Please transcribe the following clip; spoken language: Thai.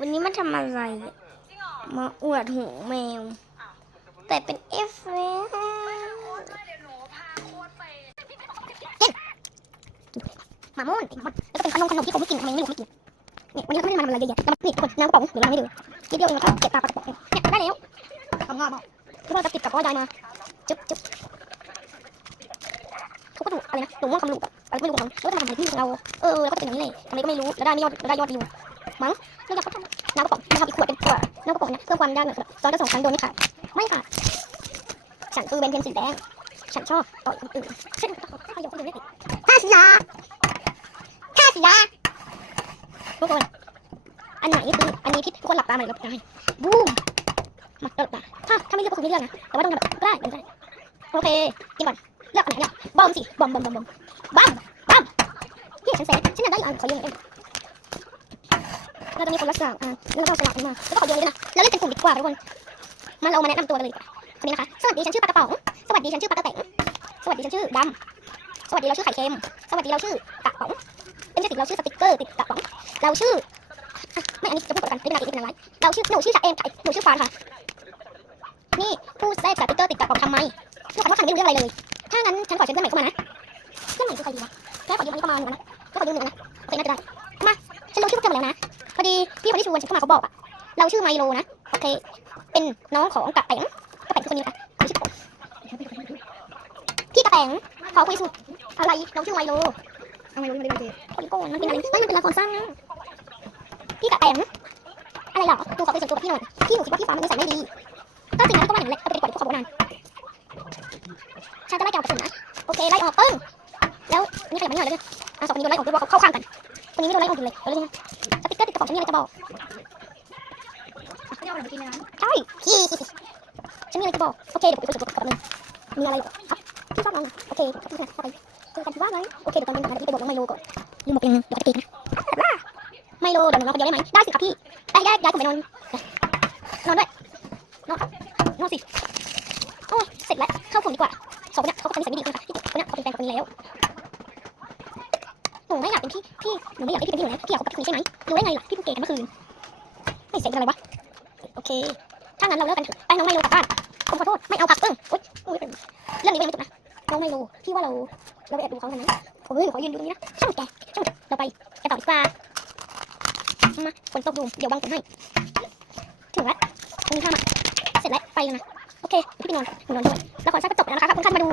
วันนี้มาทำอะไรอะมาอวดหูแมว แต่เป็นเอฟเฟกต์หมาม่อนแล้วก็เป็นขนมที่ผมไม่กินทำไมไม่รู้ไม่กินเนี่ยวันนี้เราไม่ได้มาทำอะไรเยอะแยะแต่นี่ทุกคนน้ำกระป๋องเดี๋ยวเราให้ดูนิดเดียวเองแล้วก็เก็บปลากระป๋องเนี่ยได้แล้วทำงานบอกทุกคนจะติดกับพ่อยายมาจุ๊บทุกคนดูอะไรนะหนูว่าคำลูกอะไรไม่รู้ของแล้วทำอะไรที่เราแล้วก็เป็นอย่างนี้เลยทำอะไรก็ไม่รู้แล้วได้ยอดวิวมั้งแล้วเราก็ทำน้ำกระป๋องทำอีกขวดเป็นขวดน้ำกระป๋องเนี่ยเพิ่มความยากหน่อยซ้อนกัน2 ครั้งโดนไม่ขาดไม่ขาดฉันคือเบนเพนสีแดงฉันชอบต่อยคนอื่นฉันขยับคนอื่นไม่ติดฆ่าเสียทุกคนอันไหนคืออันนี้ที่ทุกคนหลับตามาเลยเราได้บูมมาเลิกตาถ้าไม่เลือกก็คือไม่เลือกนะแต่ว่าต้องทำแบบได้โอเคกินก่อนเลือกอันไหนเนี่ยบอมสิบอมที่ฉันเซ็ตฉันอยากได้ขอยืมเองเราจะมีคนรักษาแล้วเราสลับมาแล้วก็ขอยืมด้วยนะเราเล่นเป็นกลุ่มดีกว่าทุกคนมาเรามาแนะนำตัวกันเลยคนนี้นะคะสวัสดีฉันชื่อปลากระป๋องสวัสดีฉันชื่อปลากระเต๋งสวัสดีฉันชื่อดำสวัสดีเราชื่อไข่เค็มสวัสดีเราชื่อกระป๋องเป็นชื่อเราชื่อสติ๊กเกอร์ติดกระป๋องเราชื่อไม่อันนี้จะพูดกันเป็นอะไรเป็นอะไรเราชื่อหนูชื่อชาเอมหนูชื่อฟานค่ะนี่ผู้แทรกสติ๊กเกอร์ติดกระป๋องทำไมพูดคำว่าทำไม่รู้เรื่องอะไรเลยถ้างั้นฉันขอเชิญเพื่อนใหม่เข้ามานะเพื่อนใหม่คือใครดีวะแค่ขอยืมอันนี้ก็มาหนึ่งนะก็ขอยืมหนึ่งนะโอเคน่าจะได้มาฉันรู้ชื่อพวกเธอหมดแล้วนะพอดีพี่คนที่ชวนฉันเข้ามาเขาบอกอะเราชื่อไมโลนะโอเคเป็นน้องของกระแต๋งคือคนนี้นะคะพี่กระแต๋งขอคุยสุดอะไรน้องชื่อไมโลเอาไมโลไม่ได้เลยคนโกงมันเป็นอะไรมันเป็นละครสั้นนะพี่กระแต๋งอะไรหรอดูขอคุยส่วนตัวกับพี่หน่อยพี่หนูคิดว่าพี่ฟ้ามันนิสัยไม่ดีก็จริงนะก็ว่าอย่างนั้นแหละก็เป็นกว่าที่พวกเขาบอกนานฉันจะไล่แกออกกระสุนนะโอเคไล่ออกปึ้งแล้วนี่ขยับมาหน่อยเลย2 คนนี้โดนไล่ออกด้วยว่าเขาเข้าข้างกันคนนี้ไม่โดนไล่ออกเลยเลยสติ๊กเกอร์ติดกระป๋องฉันมีอะไรจะบอกใช่ฉันมีอะไรจะบอกโอเคเดี๋ยวผมไปจบกับนึงมีอะไรพี่ชอบน้องนะโอเคพี่นะเข้าไปคุยกันที่ว่าไงโอเคเดี๋ยวตอนนี้เดี๋ยวไปบอกน้องไมโลก่อนลืมบอกเองเดี๋ยวจะเกนะไมโลเดี๋ยวน้องคนเดียวได้ไหมได้สิครับพี่ได้ย้ายผมไปนอนด้วยนอนสิโอ้เสร็จแล้วเข้าผมดีกว่า2 คนเนี่ยเขาก็จะนิสัยไม่ดีนะคะที่คนเนี่ยเขาเป็นแฟนกับคนนี้แล้วหนูไม่อยากเป็นพี่หนูไม่อยากได้พี่เป็นพี่หนูนะพี่อยากคบกับพี่คนนี้ใช่ไหมรู้ได้ไงล่ะพี่เพิ่งเกย์กันเมื่อคืนไม่เสร็จอะไรวะโอเคถ้างั้นเราเลิกกันเถอะไปน้องไมโลกลับบ้านผมขอโทษไม่เอาผักอุ๊ยเรื่องนี้ไม่จบนะน้องไมโลพี่ว่าเราไปแอบดูเขากันนะขอยืนดูตรงนี้นะช่างแกเราไปต่อดีกว่ามาฝนตกดูเดี๋ยวบังฝนให้ถึงแล้วตรงนี้ข้ามมาเสร็จแล้วไปเลยนะโอเคพี่ไปนอนด้วยแล้วขอสั้นก็จบแล้วนะคะขอบคุณท่านมาดู